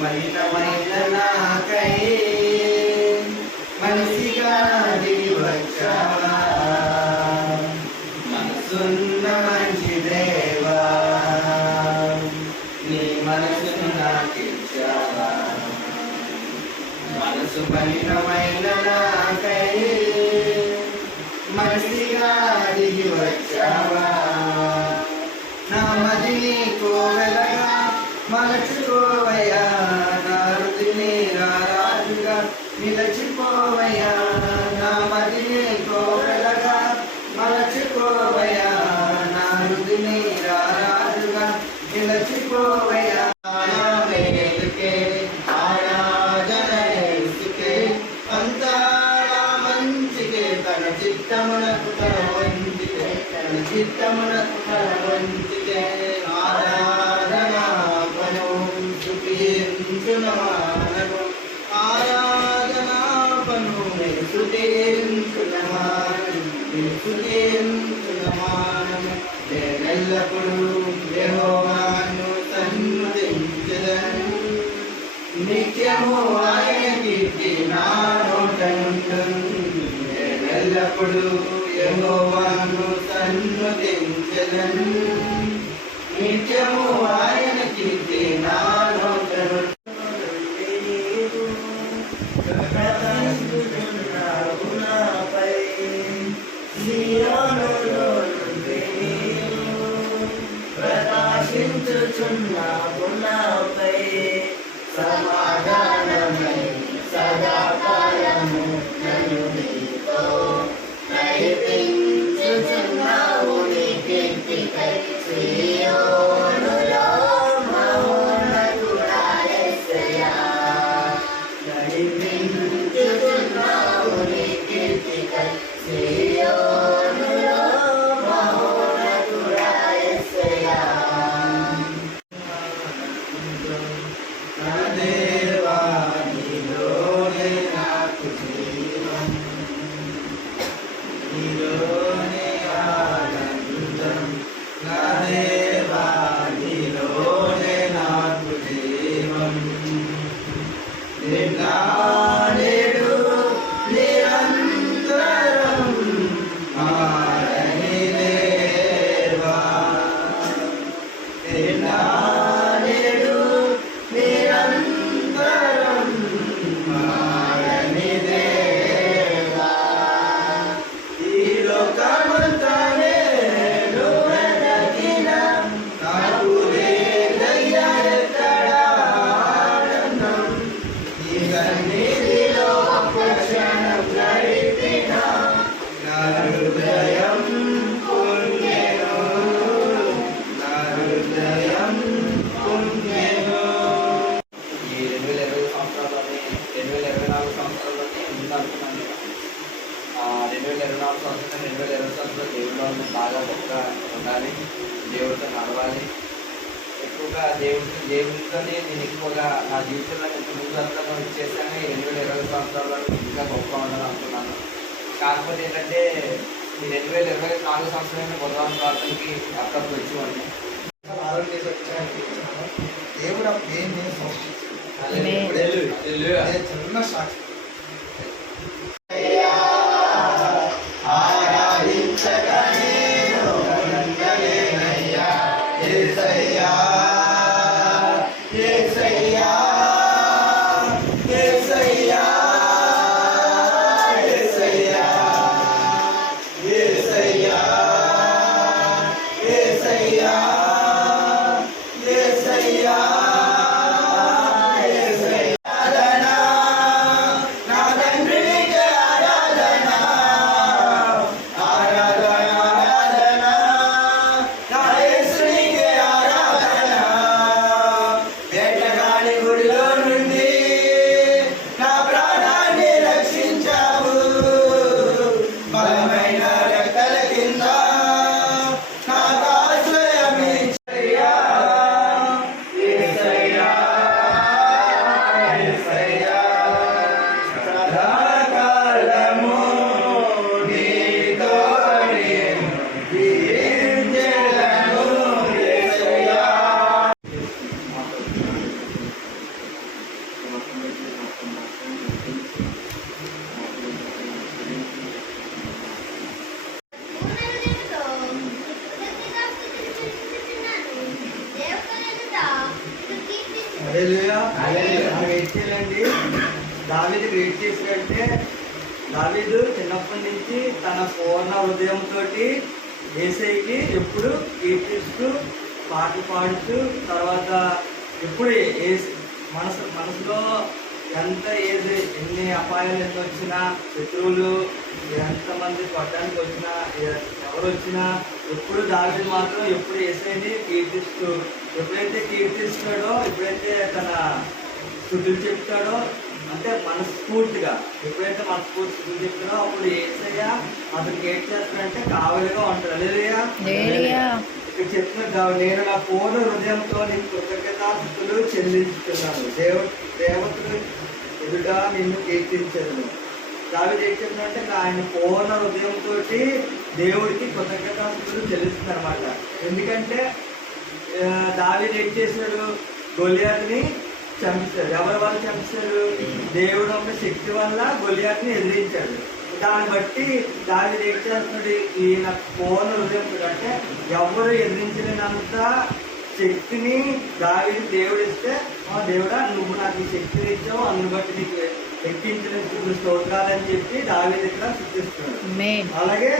మలినమైన నాకై మనిషిగా దిగి వచ్చావా, మనసున్న మంచి దేవా, నీ మనసును నాకిచ్చావా. మనసు మలినమైన నాకై మనిషిగా దిగి వచ్చావా, నా మదిని కోవెలగా మలచుకోవయ్యా, నా హృదిని రారాజుగా నిలచిపోవయ్యా, నా మదిని కోవెలగా మలచుకోవయ్యా, నా హృదిని రారాజుగా నిలచిపోవయ్యా. మేలుకే ఆరాధన యేసుకే, అంతా మంచికే, తన చిత్తమునకు తన వంచికే, తన చిత్తమునకు తన వంచికే సుఖించునమానము, ఆరాధనాపను సుఖించునమానము. నేనెల్లప్పుడూ యెహోవాను సన్నుతించెదను, నిత్యము ఆయన కీర్తి నా నోట నుండును. నేనెల్లప్పుడూ యెహోవాను సన్నుతించెదను, నిత్యము ఆయన కీర్తి నా నోట నుండును. ప్రకాశించుచున్నావు నాపై, సియోనులో నుండి నీవు ప్రకాశించుచున్నావు నాపై, సమాధానమై సదాకాలము నన్ను నీతో నడిపించుచున్నావు నీ కీర్తికై. సియోనులో మహోన్నతుడా యేసయ్యా, నడిపించుచున్నావు నీ కీర్తికై. సియోనులో మహోన్నతుడా యేసయ్యా. నా దేవా నీలోనే నాకు జీవం, నీలోనే ఆనందం. నా దేవా నీలోనే నాకు జీవం, నిన్న నేడు నిరంతరం మారని దేవా, నిన్న నేడు నిరంతరం మారని దేవా. ఈ లోకమంతా నేను వెతికిన నాకు లేదయ్యా ఎక్కడ ఆనందం, ఈ సన్నిధిలో ఒక్క క్షణం గడిపిన నా హృదయం పొంగెను, నా హృదయం పొంగెను. ఈ 2020 సంవత్సరాల్లోనే 2024 సంవత్సరాల్లోనే ఉందనుకున్నాను. 2024 సంవత్సరం 2020 సంవత్సరంలో దేవుడిలో బాగా గొప్పగా ఉండాలి, దేవుడితో నడవాలి. ఎక్కువగా దేవుడితోనే నేను ఎక్కువగా నా జీవితంలో ఎంత ముందు ఇచ్చేసానే 2020 సంవత్సరాల్లో ఇంకా గొప్పగా ఉండాలని అనుకున్నాను. కాకపోతే ఏంటంటే ఈ 2024 సంవత్సరమైన బుధవారం ప్రార్థనకి అప్పుడప్పుడు వచ్చేవాడిని. దేవుడు ఏమి చిన్న సాక్షి హల్లెలూయా. హల్లెలూయా. మనం ఏం చేయాలండి? దావీదు వెయిట్ చేసినట్టే దావీదు చిన్నప్పటి నుంచి తన పూర్ణ హృదయంతో యేసయ్యకి ఎప్పుడు కీర్తిస్తూ పాటలు పాడుతూ తర్వాత ఎప్పుడు మనసులో ఎన్ని అపాయాలు ఎన్ని వచ్చినా శత్రువులు ఎంతమంది కొట్టడానికి వచ్చినా ఎవరు వచ్చినా ఎప్పుడు దావీదు మాత్రం ఎప్పుడు యేసయ్యని కీర్తిస్తూ ఎప్పుడైతే కీర్తిస్తాడో ఎప్పుడైతే తన స్తుతులు చెప్తాడో అంటే మనస్ఫూర్తిగా ఎప్పుడైతే మనస్ఫూర్తి చెప్తాడో అప్పుడు యేసయ్య అతనికి ఏం చేస్తాడంటే కావలిగా ఉంటాడు. హల్లెలూయా. ఇక్కడ చెప్తున్నా నేను నా పూర్ణ హృదయంతో నీకు కృతజ్ఞతాస్తుతులు చెల్లించుతున్నాను. దేవతలు ఎదుట నిన్ను కీర్తించను. దావీదు ఏం చెప్తున్నాడంటే ఆయన పూర్ణ హృదయంతో దేవుడికి కృతజ్ఞతాస్తుతులు చెల్లిస్తున్నారు అనమాట. ఎందుకంటే దావీదు ఏం చేశాడు? గొలియాతుని చంపిస్తాడు. ఎవరి వల్ల చంపిస్తాడు? దేవుడు యొక్క శక్తి వల్ల గొలియాతుని ఎదిరించాడు. దాన్ని బట్టి దావీదు ఏం చేస్తున్నాడు? ఈయన పూర్ణ హృదయంతో అంటే ఎవరు ఎదిరించలేనంత శక్తిని దావీదు దేవుడు ఇస్తే, దేవుడా నువ్వు నాకు ఈ శక్తిని ఇచ్చావు, అందుని బట్టి నీకు ఎక్కించిన స్తోత్రాలని చెప్పి దావీదు ఇక్కడ శుద్ధిస్తున్నాడు. అలాగే